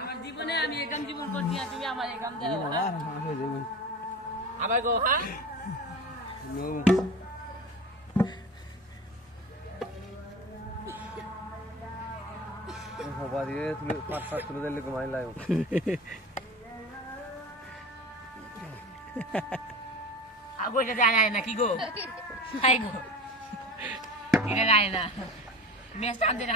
আমার জীবনে আমি একাম জীবন করছি আর তুমি আমার একাম দাও আবার গো হ্যাঁ হবা দিয়ে তুমি 5-7 কিলো দিলে কমাই লাও আগো এটা যায় না কি গো হাই গো এটা যায় না মেস আনতে রে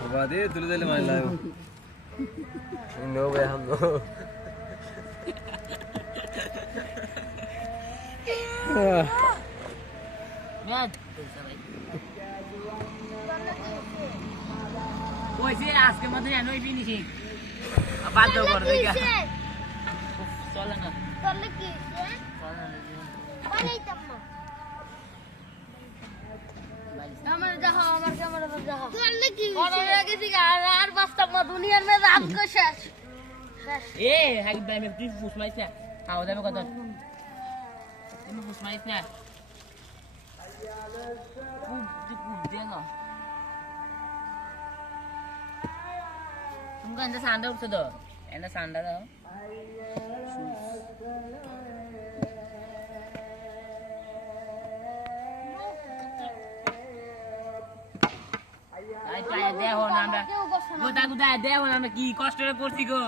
হবা দিয়ে তুলে দিলে মাই লাও নো বে হাম নো মেদ ওইছে আজকে মধ্যে নই ফিনিশিং বাদ দাও করে দেখা চলে না চলে কি চলে না বানাইতাম না আমার যাও আমার ক্যামেরা যাও চলে কি ওরে গেছি আর বাস্তব না দুনিয়ার মে রাত কো শেষ এ হাই ব্যামে তুই ফুসমাইছ না আও দামে কত তুমি ফুসমাইছ না খুব দে না তুমি এন্ড সান্ডা উঠছো তো এন্ড সান্ডা দাও আই পায় দেখো না আমরা গোটা গোটা দেখো না আমরা কি কষ্ট করে করছি গো